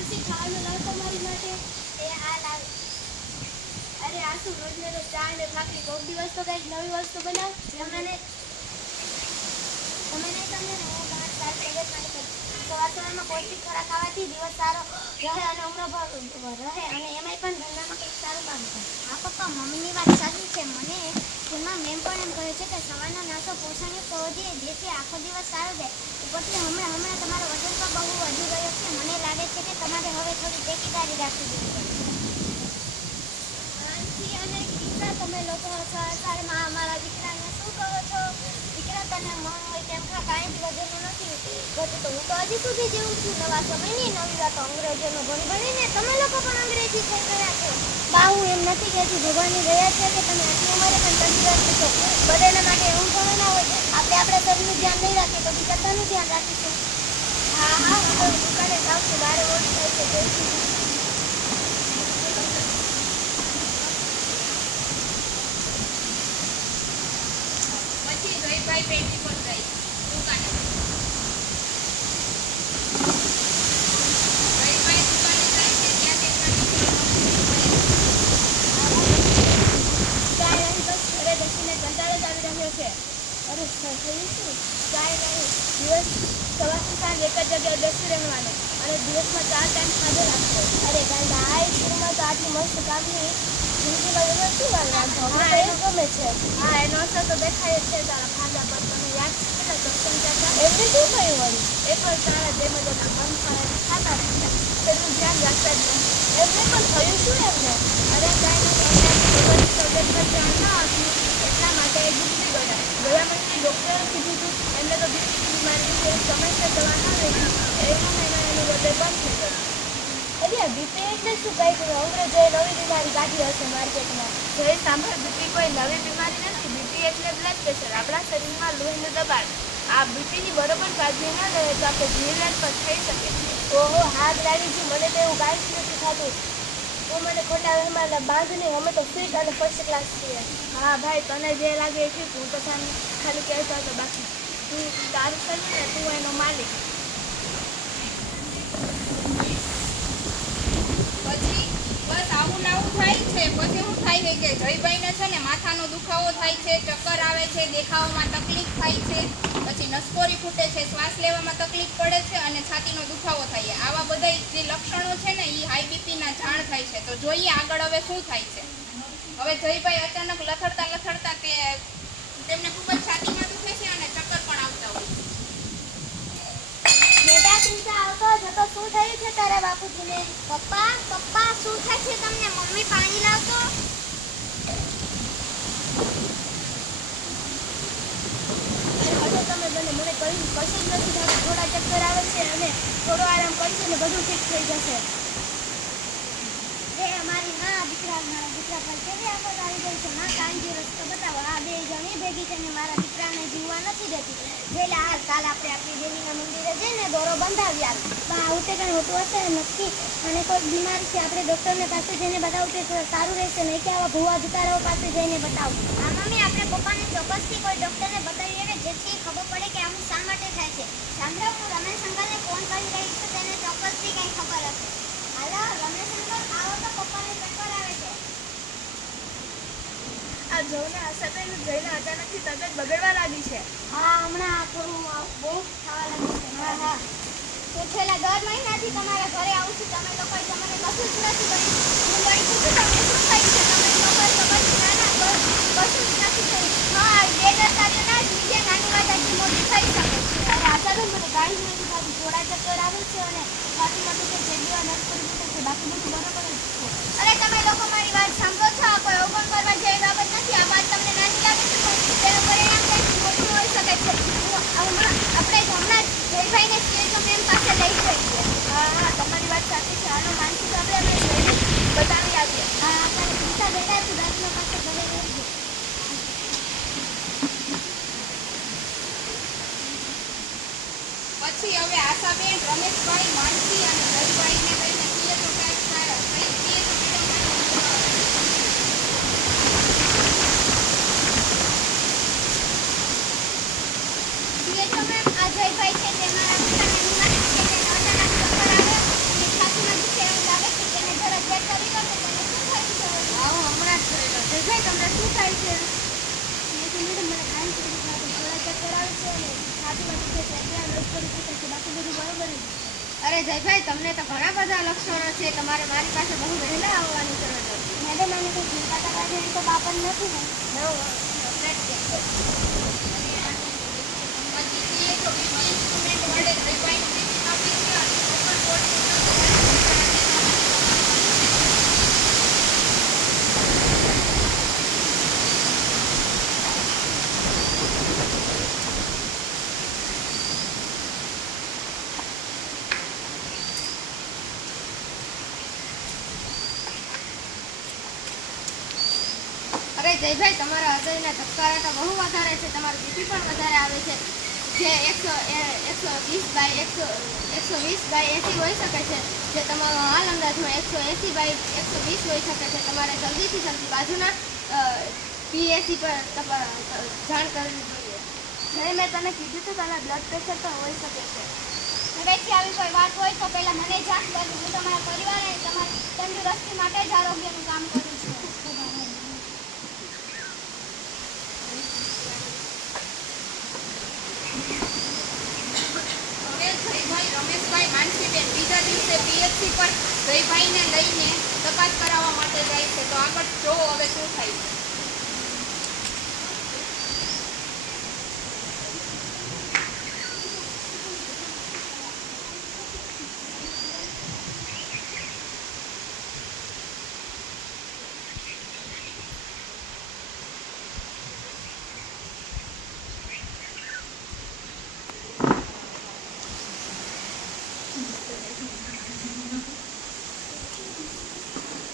માનસી ખાવાનું લાવતો મારી માટે. એ હા લાવી. અરે આ શું રોજ ને રોજ ચા ને ભાખરી, કોક દિવસ તો કંઈક નવી વસ્તુ બનાવ. તમને નહીં તમને તમારી સારી તબિયત માટે સવારમાં પૌષ્ટિક ખોરાક ખાવાથી દિવસ સારો રહે અને ઉમરો રહે અને એમાંય પણ ધંધામાં કંઈક સારું કામ થાય. હા પપ્પા, મમ્મીની વાત સાચી છે. મને સ્કૂલમાં મેમ પણ એમ કહે છે કે સવારનો નાસ્તો પોષણયુક્ત હોવો જોઈએ, જેથી આખો દિવસ સારો જાય. ઉપરથી હમણાં તમારો વજન પણ બહુ વધી ગયો છે. મને લાગે છે કે તમારે હવે થોડી ટેકીદારી રાખવી જોઈએ. આનથી અને ગીતા, તમે લોકો મારા દીકરાને શું કહો છો? દીકરા, તને મન હોય તેમ ખા, કાંઈ જ વજન નથી વધતું. હું તો હજી સુધી જેવું છું. નવા સમયની નવી વાતો અંગ્રેજીનો ભણીને તમે લોકો પણ અંગ્રેજી થઈ ગયા છો. બા, હું એમ નથી કહેતી. ભગવાનની દયા છે કે તમે આટલી ઉંમરે પણ તંદુરસ્ત છો. બધાના માટે એવું સમય ના હોય. આપણે આપણા શરીરનું ધ્યાન નહીં રાખીએ તો બીજા શાનું ધ્યાન રાખીશું? હા હા, હું તો દુકાને જાઉં છું. બારે મોડું થાય છે. જોઈશું. પછી જયભાઈ પેટી પર ગઈ દુકાને. જયભાઈ દુકાને જાય છે ત્યાં કાંઈ નહીં, બસ ઘરે બેસીને કંટાળો જ આવી રહ્યો છે. અરે થયું શું? કાંઈ નહીં, દિવસ સવારથી સાંજ એક જ જગ્યાએ બેસી રહેવાનું અને દિવસમાં 4 ટાઈમ ખાધો રાખવો. અરે ગાંડા, આ સ્કૂલમાં તો આટલી મસ્ત કામની જિંદગીમાં એમાં શું વાંધો? હા, એનું ગમે છે. હા, એનો અસર તો દેખાય જ છે તારા ખાધા પર. તને યાદ છે પેલા દર્શન ચાચા? એમને શું થયું વળી? એ પણ તારા જેમ જ હતા, મન ફાળે ખાતા રહેતા. તેનું ધ્યાન રાખતા જ નહીં. એમને પણ થયું શું એમને? અરે કાંઈ નહીં, એમનાથી ભગવાનની તબિયત પર ધ્યાન ન હતું, એટલા માટે એ ગુજરી ગયા. ગયા મહિને ડૉક્ટરે કીધું હતું એમને તો બીપીની બીમારી છે. સમયસર દવા ન લીધી એના મહિના એનું હૃદય બંધ થઈ ગયું. અરે બીપી એટલે શું? કંઈક અંગ્રેજોએ નવી બીમારી કાઢી હશે માર્કેટમાં. જય સાંભળ, બીપી કોઈ નવી બીમારી નથી. બીપી એટલે બ્લડ પ્રેશર, આપણા શરીરમાં લોહીનું દબાણ. આ બીપીની બરોબર કાળજી ન રહે તો આપણે જીવલેણ પર થઈ શકે. ઓહો, હા રાણીજી, મને તો એવું કાંઈ જ નથી થતું. તું મને ખોટા વહેમાં બાંધ નહીં. અમે તો ફિટ અને ફર્સ્ટ ક્લાસ છીએ. હા ભાઈ, તને જે લાગે એ ઠીક. હું તો ખાલી કહેતો હતો. બાકી તું તારું શરીર ને તું એનો માલિક. પછી બસ આવું નવું થાય છે. પછી હું થાય કે જયભાઈને છે ને માથાનો દુખાવો થાય છે, ચક્કર આવે છે, દેખાવામાં તકલીફ થાય છે, પછી નસકોરી ફૂટે છે, શ્વાસ લેવામાં તકલીફ પડે છે અને છાતીનો દુખાવો થાય છે. આવા બધા જે લક્ષણો છે ને એ હાઈ બીપીના જાણ થાય છે. તો જોઈએ આગળ હવે શું થાય છે. હવે જયભાઈ અચાનક લથડતા તેમને ખૂબ જ છાતીમાં દુખે છે અને ચક્કર પણ આવતા હોય. બેટા ચિંતા આવતો જતો શું થયું છે તારા બાપુજીને? પપ્પા પપ્પા, શું થાય છે તમને? મમ્મી પાણી લાવતો. અરે તમે મને કશું જ નથી થતું. થોડા ચક્કર આવે છે અને થોડો આરામ કરશે ને બધું ઠીક થઈ જશે. મારા દીકરા પર કેવી આફત આવી ગઈ છે. માં, કાનજી રસ્તો બતાવો. આ બે જણી ભેગી થઈને મારા દીકરાને જીવવા નથી દેતી. જેલા હાલ કાલ આપણે આપણી દેવીના મંદિરે જઈને દોરો બંધાવી આવી. પણ આવું તે કંઈ હોતું હશે નક્કી. અને કોઈ બીમારી છે, આપણે ડૉક્ટરને પાસે જઈને બતાવું તે સારું રહેશે, નહીં કે આવા ભૂવા જુતારાઓ પાસે જઈને બતાવું. હા મમ્મી, આપણે પપ્પાને ચોક્કસથી કોઈ ડૉક્ટરને બતાવીએ ને, જેથી ખબર પડે કે આવું શા માટે થાય છે. સાંભળો, હું રમેશ અંકલને ફોન કરી રહી છું. તેને ચોક્કસથી કંઈ ખબર હશે. હાલો રમેશ અંકલ, આવો તો પપ્પાને ચક્કર આવે છે. આ જોને આશાબેન, જઈને અચાનકથી તબિયત બગડવા લાગી છે. હા, હમણાં થોડું બહુ થવા લાગ્યું છે. હા હા, તો છેલ્લા 10 મહિનાથી તમારા ઘરે આવું છું. તમે લોકોએ તો મને કશું જ નથી કર્યું. હું વળી પૂછું તમને શું થયું છે? તમે લોકોએ તો કશું કશું જ નથી થયું. હા, બેદરકારીઓ ના જ લીધે નાની વાત આટલી મોટી થઈ શકે છે. અરે આશાબેન, મને કાંઈ જ નથી થતું. થોડા ચક્કર આવે છે અને છાતીમાં દુખે છે, જેવા નસકોરી દુખે છે, બાકી બધું બરોબર જ છે. અરે તમે લોકો મારી વાત સાંભળો છો? આ કોઈ અવગણ કરવા જેવી બાબત નથી. આ વાત તમને નાની લાગે છે પણ તેનું પરિણામ કંઈક મોટું હોઈ શકે છે. આપણે હમણાં જ જયભાઈને સ્ટેજો મેમ પાસે લઈ જઈએ. હા હા, તમારી વાત સાચી છે. આનો માનસિક આપણે જઈને બતાવી આવીએ. હા, તારે ચિંતા બેટા, તું દાદીના પાસે ઘરે રહેજે. પછી હવે આશાબેન, રમેશભાઈ, માનસી અને જયભાઈને લઈને થિયેટર મેમ, આ જયભાઈ છે તે મારા મોટા બીમારી છે. તેને અચાનક ચક્કર આવે અને છાતીમાં નસકોરી ફૂટે છે, બાકી બધું બરોબર જ છે. અરે જયભાઈ, તમને તો ઘણા બધા લક્ષણો છે. તમારે મારી પાસે બહુ વહેલા આવવાની જરૂર હતી. મેડમ આને કોઈ ચિંતા કરવા જેવી તો બાબત નથી ને. પછી જોઈએ તો બીપી ઇન્સ્ટ્રુમેન્ટ વડે જયભાઈનું બીપી માપી છે અને સુપર કોડ અરે જયભાઈ, તમારા હૃદયના ધબકારા તો બહુ વધારે છે. તમારું બીપી પણ વધારે આવે છે, જે 120/80 હોઈ શકે છે, જે તમારો હાલ અંદાજમાં 180/120 હોઈ શકે છે. તમારે જલ્દીથી જલ્દી બાજુના પીએસસી પર જાણ કરવી જોઈએ. જય, મેં તને કીધું તો તને બ્લડ પ્રેશર પણ હોઈ શકે છે. હવેથી આવી કોઈ વાત હોય તો પહેલાં મને જાણ કરજો. હું તમારા પરિવાર અને તમારી તંદુરસ્તી માટે જ આરોગ્યનું કામ કરું છું. હવે જયભાઈ, રમેશભાઈ, માનસીબેન બીજા દિવસે પીએચસી પર જયભાઈને લઈને તપાસ કરાવવા માટે જાય છે. તો આગળ જોવો હવે શું થાય છે.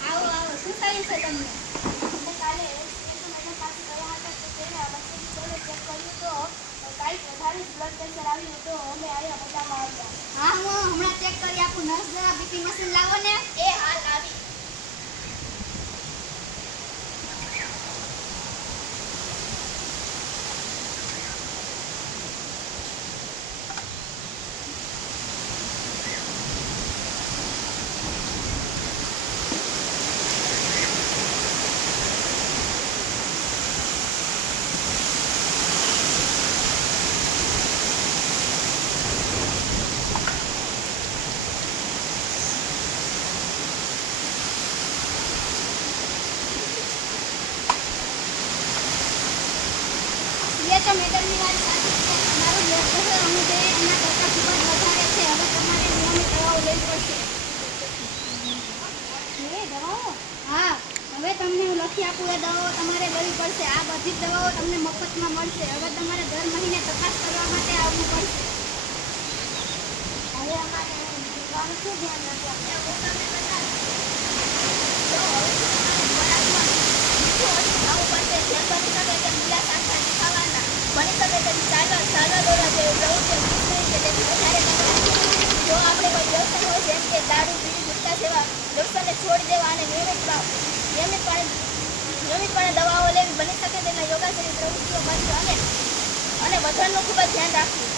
આવો આવો, શું થયું છે તમને? અમે કાલે સેતુ મેડમ પાસે ગયા હતા તો તેને રસીદ જોડે ચેક કર્યું તો કાંઈક વધારે જ બ્લડ પ્રેશર આવ્યું તો અમે અહીંયા બતાવવા આવ્યા. હા, હું હમણાં ચેક કરી આપું. નર્સ, જરા બીપી મશીન લાવો ને. એ હાલ આવી. એ તો મેડમની વાત સાચી છે. તમારું બ્લડ પ્રેશર અમે જે એના કરતાં ખૂબ જ વધારે છે. હવે તમારે નિયમિત દવાઓ લેવી પડશે. દવાઓ? હા, હવે તમને હું લખી આપું એ દવાઓ તમારે લેવી પડશે. આ બધી જ દવાઓ તમને મફતમાં મળશે. હવે તમારે દર મહિને તપાસ કરવા માટે આવવું પડશે. હવે અમારે જવાનું શું ધ્યાન રાખવાનું? હું તમને બતાવીશ. તો હવે ખોરાકમાં મીઠું ઓછું ખાવું પડશે. જેમ બની શકે તેમ લીલા શાકભાજી ખાવાના. બની શકે તેમ ચાલવા દોડવા જેવી પ્રવૃત્તિઓ 20 મિનિટ કે તેથી વધારે ન રાખવી. જો આપણે કોઈ વ્યસન હોય જેમ કે દારૂ, બીડી, ગુટખા જેવા વ્યસનને છોડી દેવા અને નિયમિતપણે દવાઓ લેવી. બની શકે તેટલા યોગા જેવી પ્રવૃત્તિઓ કરવી અને વજનનું ખૂબ જ ધ્યાન રાખવું.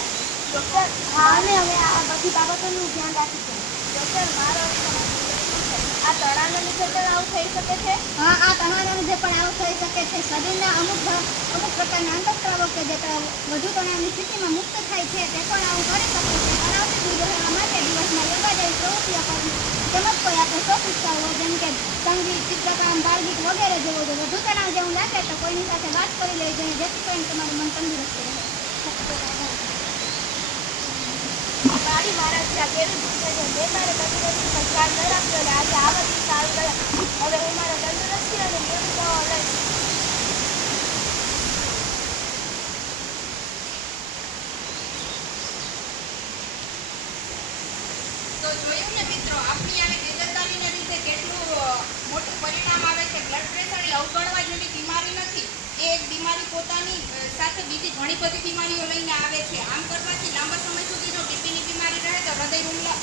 ડૉક્ટર, હા, અમે હવે આ બધી બાબતોનું ધ્યાન રાખીશું. ડૉક્ટર, મારો આ તણાવને લીધે પણ આવું થઈ શકે છે? હા, આ તણાવના લીધે પણ આવું થઈ શકે છે. શરીરના અમુક પ્રકારના અંતઃસ્રાવો કે જે વધુ તણાવની સ્થિતિમાં મુક્ત થાય છે તે પણ આવું કરી શકે છે. તણાવથી દૂર રહેવા માટે દિવસમાં યોગા જેવી પ્રવૃત્તિઓ કરવી તેમજ કોઈ આપણે શોખ વિસ્તાર હોય જેમ કે સંગીત, ચિત્રકામ, બાળગીત વગેરે જેવો જો વધુ તણાવ જેવું લાગે તો કોઈની સાથે વાત કરી લેવી જોઈએ, જેથી કરીને તમારું મન તંદુરસ્ત રહે. મારી મારા ત્યાં કેવી ભૂલ છે. મેં મારે તંદુરસ્તી પર ખ્યાલ ન રાખ્યો અને આજે આવા દિવસ આવી ગયા. હવે હું મારા તંદુરસ્તી અને નિયમિત દવાઓ લઈશ. તો જોયું ને મિત્રો, આપણી આવી બેદરકારીના લીધે કેટલું મોટું પરિણામ આવે છે. બ્લડ પ્રેશર એ અવગણવા જેવી બીમારી નથી. એ એક બીમારી પોતાની સાથે બીજી ઘણી બધી બીમારીઓ લઈને આવે છે. આમ કરવાથી લાંબા સમય સુધી જો બીપીની બીમારી રહે તો હૃદય હુમલા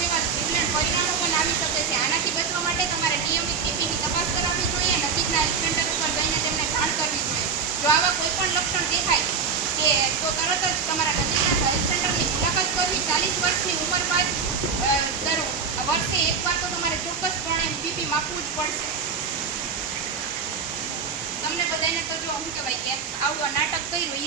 જેવા વિકલાંગ પરિણામો પણ આવી શકે છે. આનાથી બચવા માટે તમારે નિયમિત બીપીની તપાસ કરાવવી જોઈએ. નજીકના હેલ્થ સેન્ટર ઉપર જઈને તેમને જાણ કરવી જોઈએ. જો આવા કોઈ પણ લક્ષણ દેખાય કે તો તરત જ તમારા નજીકના હેલ્થ સેન્ટરની મુલાકાત કરવી. 40 વર્ષની ઉંમર બાદ દર વર્ષે એકવાર તો તમારે ચોક્કસપણે બીપી માપવું જ પડશે. તમને બધાને તો જો શું કહેવાય કે આવું નાટક કર્યું એ